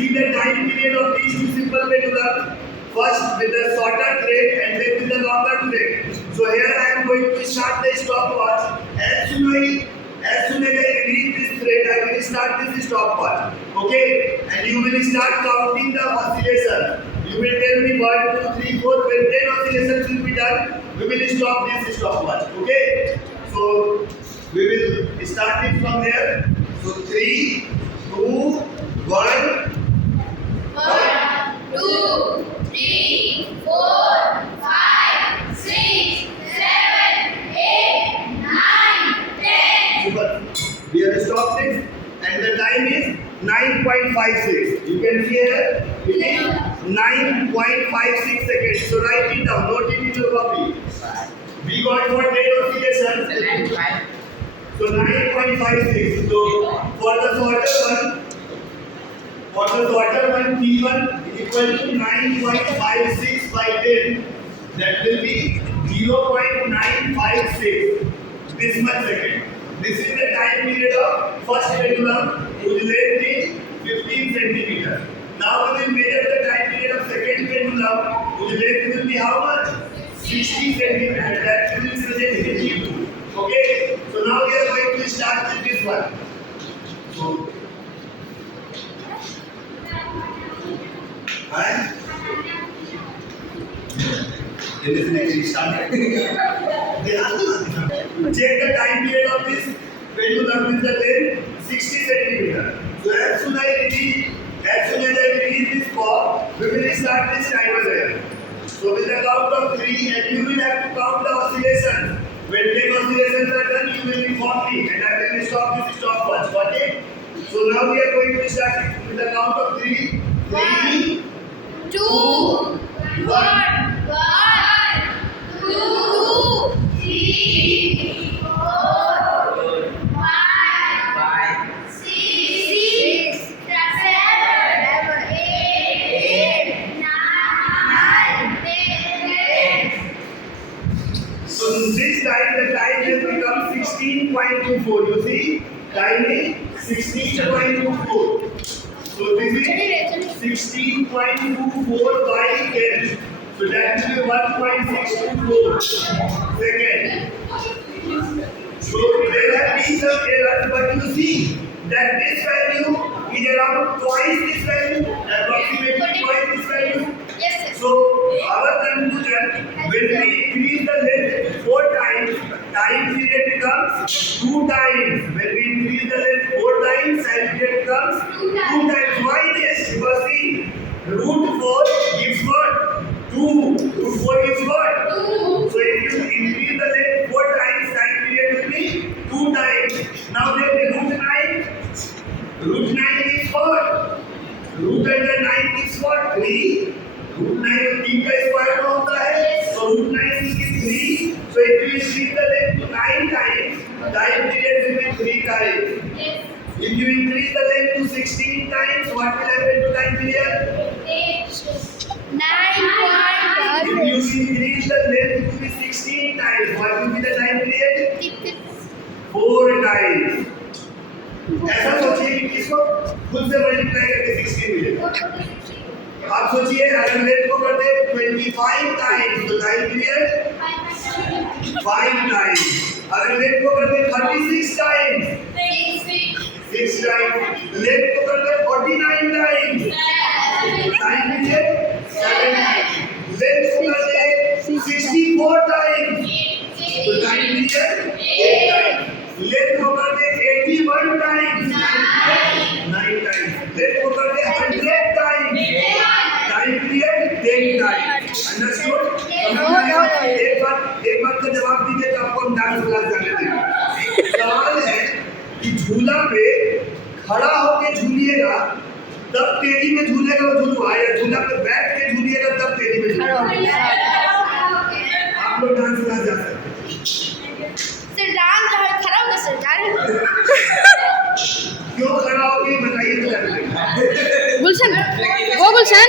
see the time period of these two simple pendulums. First with the shorter thread and then with the longer thread. So here I am going to start the stopwatch. As soon as I release this thread, I will start this stopwatch. Okay? And you will start counting the oscillation. You will tell me 1, 2, 3, 4. When 10 oscillations will be done, we will stop this stopwatch. Okay? So we will start it from there. So 3, 2, 1. 1, 2, 3, 4, 5, 6, 7, 8, 9, 10. Super. We have stopped this and the time is 9.56. You can see here it is 9.56 seconds. So write it down, note it in your copy. We got for 10 oscillations. So 9.56. So for the shorter one, T1 is equal to 9.56 by 10. That will be 0.956 this much second. This is the time period of first pendulum whose length is 15 centimeter. Now we will measure the time period of second pendulum whose length will be how much? 60 centimeter. That will be present in T2. Okay? So now we are going to start with this one. So, check the time period of this pendulum with the length 60 centimeter. So as soon as I release this ball, we will start this timer there. So with the count of 3, and you will have to count the oscillations. When 10 oscillations are done, you will inform me, and I will stop this stopwatch. Got it? So now we are going to start with the count of 3. 3, 2, 1, 2, 3, 4, 5, 6, 7, 8, 9, 10. So this time the time has become 16.24. You see, time is 16.24. So this is 16.24 by 10. So that will be 1.624 second. So there have been some errors, but you see that this value is around twice this value, approximately twice this value. Yes, sir. So our conclusion, when we increase the length 4 times, time period becomes 2 times. When we increase the length 4 times, time period becomes 2 times. Why this? Because see, root 4 gives what? 2. Root 4 gives what? 2. So if you increase the length 4 times, time period will be 2 times. Now there is root 9. Root 9 is what? Root under 9 is what? 3. Root 9 3 का square में होता है, so root 9 is 3. So if you increase the length to 9 times, time period will be 3 times. If you increase the length to 16 times, what will happen to time period? 9.5. If you increase the length to be 16 times, what will be the time period? 4 times. ऐसा सोचिए कि किसको खुद से multiply करके 16 मिले। आप सोचिए अगर लेंथ को कर दे 25 टाइम्स तो टाइम पीरियड 5 टाइम्स। अगर लेंथ को कर दे 36 टाइम्स 6 टाइम्स। लेंथ को कर दे 49 times time period 7 times. Length को कर दे 64 टाइम्स तो टाइम पीरियड 8 टाइम्स। लेंथ को कर दे 81 टाइम्स 9 टाइम्स। लेंथ को कर दे 100 times time period 10 times. Understood? एक बात का जवाब दीजिए तो आपको हम डांस क्लास जाने देंगे। सवाल है कि झूला पे खड़ा होके झूलिएगा तब तेजी में झूलेगा वो झूलवा, या झूला पे बैठ के झूलिएगा तब तेजी में झूलेगा। आप लोग डांस क्लास जा सकते हैं। सर डांस खड़ा होगा सर जा रहे हैं। क्यों खड़ा होके बताइए तो। गुलशन वो गुलशन